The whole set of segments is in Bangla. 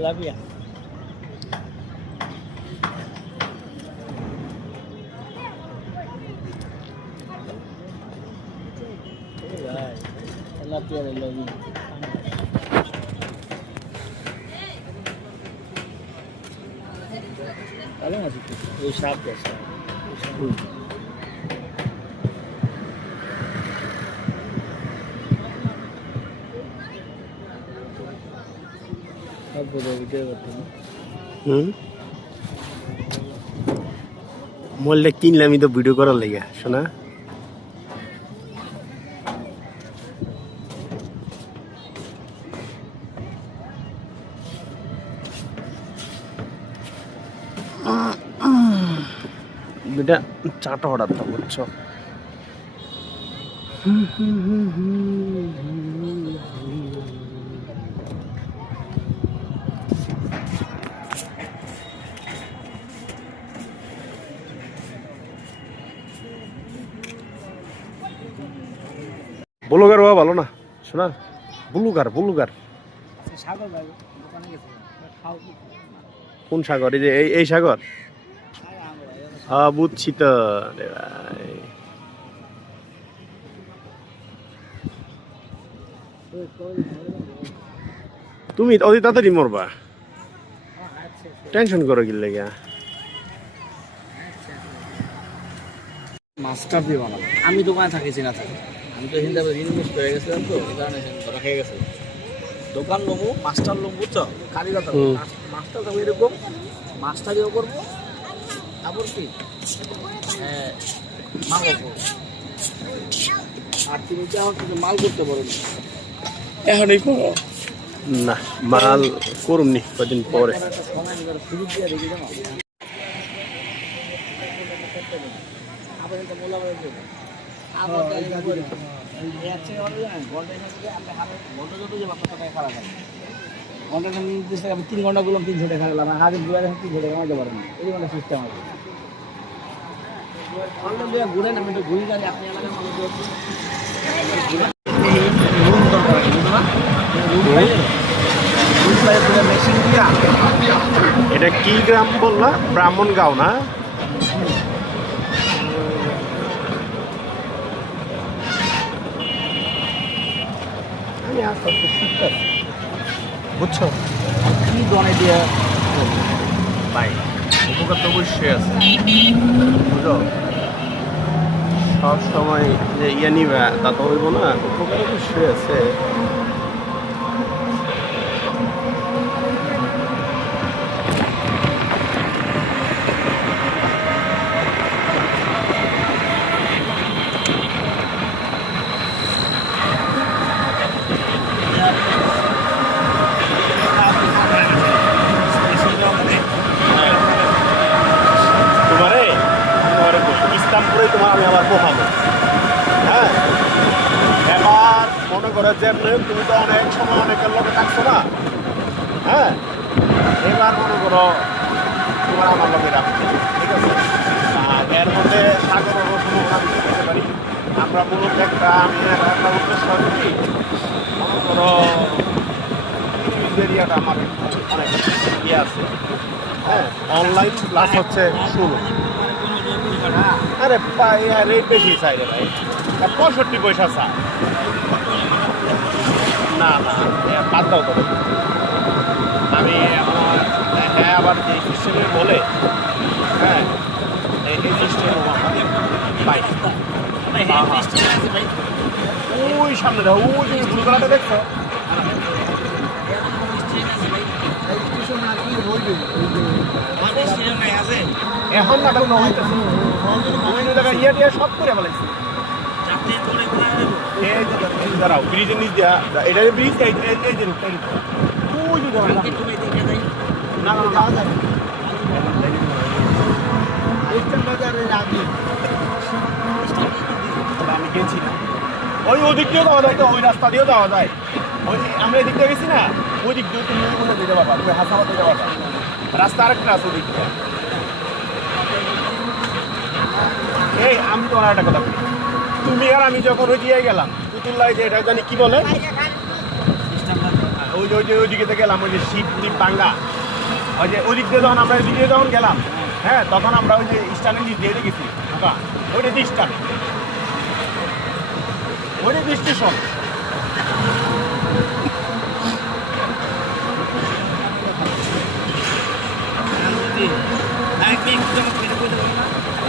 তেলাপিয়া তেলাপিয়া লবি ভালো আছে ওই সাপ আছে মোবাইলটা কিনলামই তো ভিডিও করার লেগে শোনা এটা চাটা অর্ডার তো বুঝছো ব্লগার হওয়া ভালো না শোনা ব্লগার সাগর ভাই দোকানে গেছে কোন সাগর এই যে এই সাগর হ্যাঁ বুঝছি তো রে ভাই তুমি অতি তাড়াতাড়ি মরবা টেনশন করো কি লেগে মাস্টার দিয়ে বানাবো আমি দোকানে থাকিছি না থাকি আমি তো হিন্দা ইনভেস্ট হয়ে গেছিলাম তো এই কারণে ধরা খেয়ে গেছে দোকান লমু মাস্টার লম বুঝছো কারিগর থাকবো মাস্টার থাকবো এরকম মাস্টারিও করবো তারপর কি মাল করবো আর তুমি কি আমার কিছু মাল করতে পারো এখনই করো না মাল করুমনি কদিন পরে আমি 3 ঘন্টা গুলো 300 টাকা খেলাম আগে 300 টাকা আমাদের পারেন এই মানে সিস্টেম আছে অনলাইন ঘুরে না একটু ঘুরি গেলে আপনি এলাকার মানুষ এটা কি গ্রাম বললা ব্রাহ্মণগাঁও না বুঝছো কি দোনে দিয়ে ভাই উপকার তো অবশ্যই আছে বুঝো সব সময় যে ইয়ে নিবে তা তো হইব না উপকার অবশ্যই আছে ইসলামপুরে তোমার আমি আবার পোহাবো হ্যাঁ এবার মনে করো যে তুমি তো অনেক সময় অনেকের লোকে থাকছো না হ্যাঁ এবার মনে করো তোমার আমার লোকে রাখছো ঠিক আছে আর এর মধ্যে সাগরের সম্ভাবনা আমি পেতে পারি আমরা মূলত একটা আমি একটা উদ্দেশ্য করি মনে করো এরিয়াটা আমার অনেক ইয়ে আছে হ্যাঁ অনলাইন ক্লাস হচ্ছে শুরু আরে রেট বেশি চাই রে ভাই 65 পয়সা চাই না না বাদ দাও তো আমি হ্যাঁ আবার যে সিস্টেমে বলে হ্যাঁ এই সিস্টেম ভাই ওই সামনে দাও ওই যে ব্লু কালারটা দেখছো এখন না তখন হইতেছে বিভিন্ন জায়গায় ইয়ে সব করে ফেলাইছি এই দাঁড়াও ব্রিজের নিচ দিয়া এটা ব্রিজ এই যে রূপটা ওই যে না না যাওয়া যাবে আমি গেছি না ওই দিক দিয়েও যাওয়া যায় তো ওই রাস্তা দিয়েও যাওয়া যায় ওই আমরা এদিক দিয়ে গেছি না ওই দিক দিয়ে তুমি ওগুলো দিতে পারবা তুমি হাসাবাদ দিতে পারবা রাস্তা আরেকটা আছে ওদিক দিয়ে এই আমি তোমার একটা কথা বলি তুমি আর আমি যখন ওই দিয়ে গেলাম পুতুল্লায় যে এটা জানি কি বলে ওইদিকে থেকে গেলাম ওই যে শিপ টিপ বাঙ্গা ওই যে ওই দিক দিয়ে যখন আমরা ওইদিকে যখন গেলাম হ্যাঁ তখন আমরা ওই যে স্টানের নিচ দিয়ে গেছি ওইটা যে স্টান ওইটা যে স্টেশন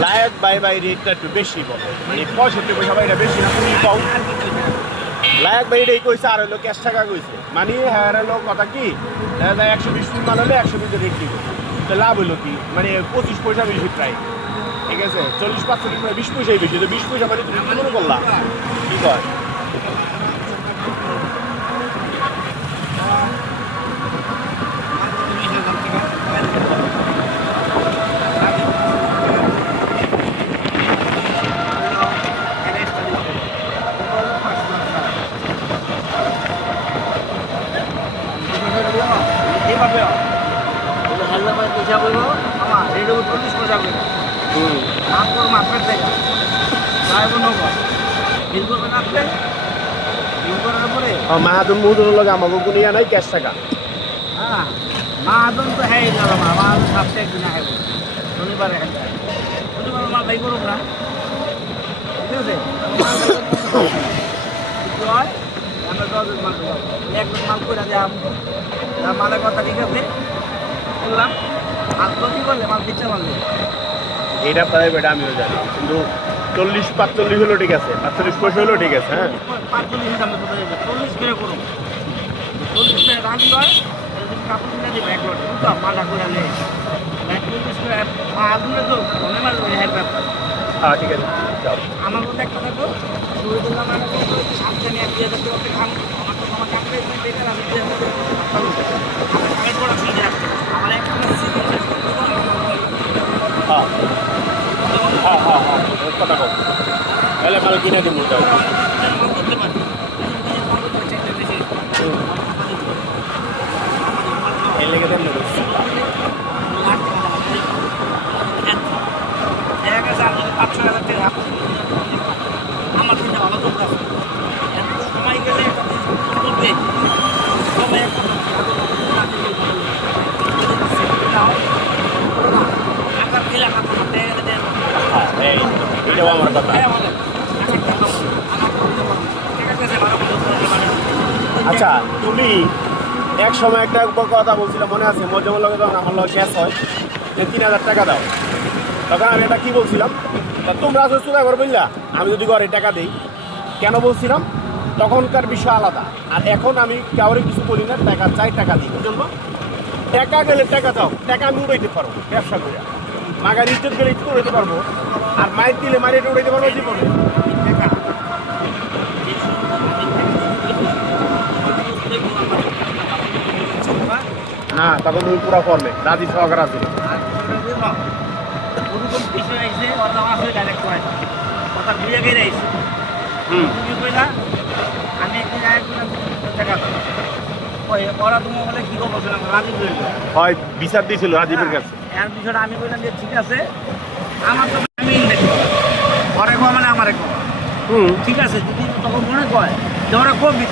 লায়ক বাই রেটটা একটু বেশি বলো মানে 65 পয়সা বাইরে বেশি না তুমি পাও লায়ক ভাই এটাই কইছে আর হলো ক্যাশ টাকা কইছে মানে হ্যাঁ হলো কথা কি দেখা যায় 120 ফুট মাল হলে 120 রেট দিব তো লাভ হলো কি মানে 25 পয়সা বেশি প্রায় ঠিক আছে 40-45 মানে 20 পয়সাই বেশি তো 20 পয়সা মানে তুমি কি মনে করলা কি কয় মাহাদুর মুহুদুর লগে আমাকে কোনো ইয়া নাই ক্যাশ টাকা হ্যাঁ মাহাজন তো হ্যাঁ না মাহাজন সপ্তাহে কিনা হ্যাঁ শনিবারে শনিবার মাল ভাই করুক না ঠিক আছে আমরা 10 মাল একজন মাল করে দেওয়া মালের কথা ঠিক আছে বললাম আর কি করলে মাল দিচ্ছে মারলে এইটা প্রায় বেটা আমিও জানি কিন্তু 40-45 হলো ঠিক আছে 45 পয়সা হলো ঠিক আছে হ্যাঁ 45 দাম 40 করে করুন 40 টাকা দাম লয় কাপড় কিনে দিবে এক লট তো মালা করে নে 40 করে আগুনে তো মনে মাল হেল্প হ্যাঁ ঠিক আছে যাও আমার মধ্যে একটা থাকো শুরু দিলাম মানে সামনে এক দিয়ে দেখতে ওকে খাম আমার তো আমার কাপড়ে বেকার আমি দিয়ে আমার কাগজ পড়া ঠিক আছে আমার একটা হ্যাঁ কথা কম তাহলে মাল কিনে দিব যাও করতে পারি এই লেগে দেন আমার কিন্তু ভালো চলতে আছে সময় গেলে করবে সবাই একটা এটাও আমার কথা আচ্ছা তুমি এক সময় একটা কথা বলছিলাম মনে আছে মধ্যমের লগে যখন আমার লগে গ্যাস হয় যে 3000 টাকা দাও তখন আমি এটা কি বলছিলাম তা তোমরা সুস্থ একবার বললা আমি যদি ঘরে টাকা দিই কেন বলছিলাম তখনকার বিষয় আলাদা আর এখন আমি কাউরে কিছু বলি না টাকা চাই টাকা দিই বুঝলো টাকা গেলে টাকা দাও টাকা আমি উড়াইতে পারবো ব্যবসা করে মাগার ইজ্জত গেলে ইজ্জত উড়াইতে পারবো আর মাইর দিলে মারিয়ে উড়াইতে পারবো জীবনে টাকা না তখন তুমি পুরা ফর্মে রাজি সহকার আছে আমি ওরা তোমার বলে কি করবো রাজীব হয় বিচার দিয়েছিল রাজীবের কাছে এর বিষয়টা আমি বললাম যে ঠিক আছে আমার তো আমি ঘরে কোয়া মানে আমারে কোয়া ঠিক আছে যদি তখন মনে কয় যে ওরা কবি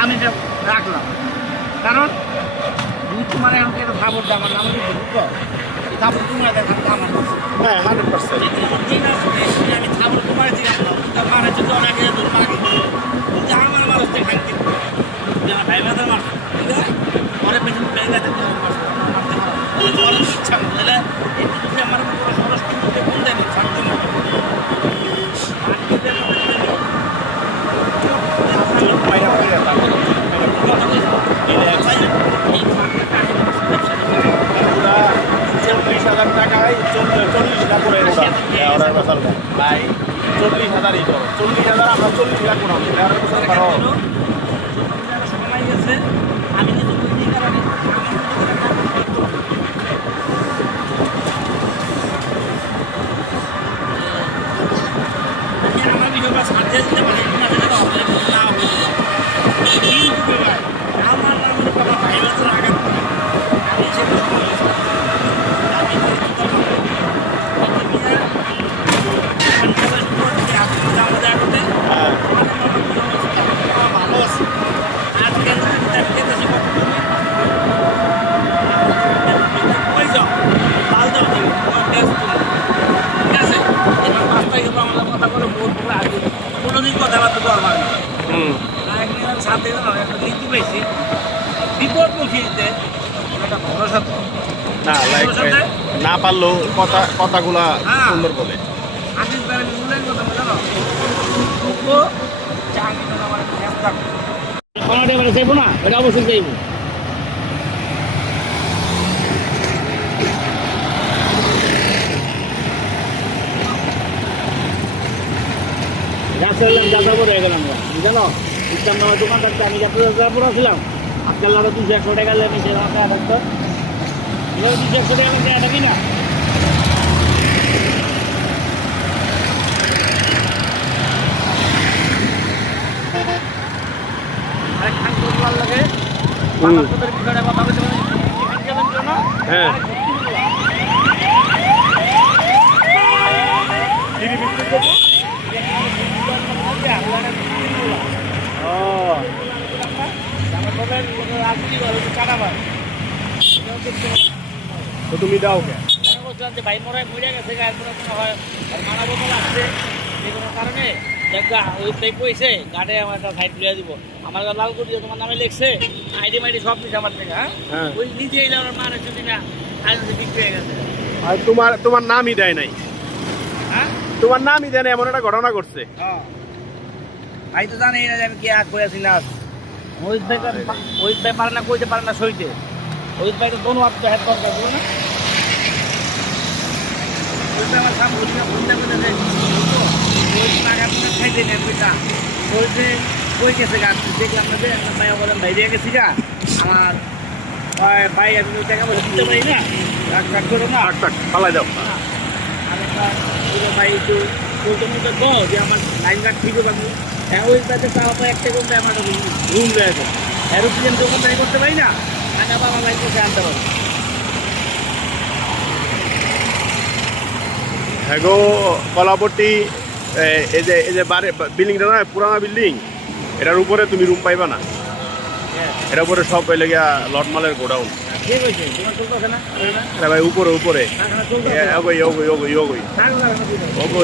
আমি এটা রাখলাম কারণ যদি তোমার এখন একটা সাপোর্ট আমার নাম বুঝতো সাপোর্ট তোমার দেখান আমার হ্যাঁ 100% আমি সাপোর্ট তোমার মানে যদি অনেকে আমার মানুষ দেখান ভাই বাজার মার ঠিক আছে পরে পেছনে পেয়ে গেছে ইচ্ছা তাহলে একটু যদি আমার সরস্বতী মধ্যে কোন দেবে শান্তি মতো টাকায় 40 লাখ করে ভাই 40,000 আমরা 40 লাখ করে সময় গেছে আমি কিন্তু বুঝতেই কারণে আমার বিষয়টা সাথে দিতে পারে আমার নাম ভাই বছর আগে আমি সেটা ভালো আছে আমার সাথে একটা কিন্তু পেয়েছি বিপদমুখী দিতে একটা ভরসা তো না লাইক না পারলেও কথাগুলা সুন্দর বলে আদিস দ্বারা মূল্যায়ন কথা জানো ও চাকরি আমার চেষ্টা কোনটা এবারে যাইব না এটা অবশ্যই যাইব যাচ্ছিলাম যাত্রাপুর হয়ে গেলাম জানো ইসলাম নামের দোকান থাকতে আমি যাত্রাপুর ছিলাম আজকাল আরো 200-100 টাকা লেগে সে থাকতো 200-100 টাকা লেগে থাকি না লাগে হ্যাঁ তো তুমি দাও কে বলছিলাম যে ভাই মরাই মরে গেছে গায়ের কোনো হয় আর মানা বোতল আসছে যে কোনো কারণে দেখা ওই কইছে গাড়ি আমার একটা সাইড লিয়ে দিব আমার লাল করে দিয়ে তোমার নামে লিখছে আইডি মাইডি সব কিছু আমার থেকে হ্যাঁ ওই নিজে এলে আমার মার যদি না আজ বিক্রি হয়ে গেছে আর তোমার নামই দেয় নাই হ্যাঁ তোমার নামই দেয় না এমন একটা ঘটনা করছে ভাই তো জানেই না যে আমি কি আগ করেছি না ওই পারে না কইতে পারে না সইতে ওই ভাই তো দোনো হাত হেড দরকার বুঝলো না ওই আমার সামনে ঘুরি না ঘুরতে পেতেছে ওই টাকা তুমি খাইতে নেন পয়সা ওই যে কই গেছে গাছ দেখলাম না যে একটা ভাই বললাম ভাই দিয়ে গেছি গা আমার ভাই আমি ওই টাকা বলে দিতে পারি না রাগ রাগ করো না টাক পালাই দাও আর একটা ভাই একটু বলতে মতো তো যে আমার লাইন রাখ ঠিক থাকবো হ্যাঁ ওই কাছে তাও তো একটা করতে আমার রুম দেয় এরোপ্লেন যখন তাই করতে পারি না টাকা বাবা লাইন করতে আনতে পারবো হ্যাঁ গো কলাপট্টি এই যে বিল্ডিংটা নয় পুরানা বিল্ডিং এটার উপরে তুমি রুম পাইবা না এটার উপরে সব পেলে গিয়া লটমালের গোডাউন ঠিক হয়েছে তোমার চলতেছে না আরে ভাই উপরে চলতেছে ওগই ওগই ওগই ওগই ওগই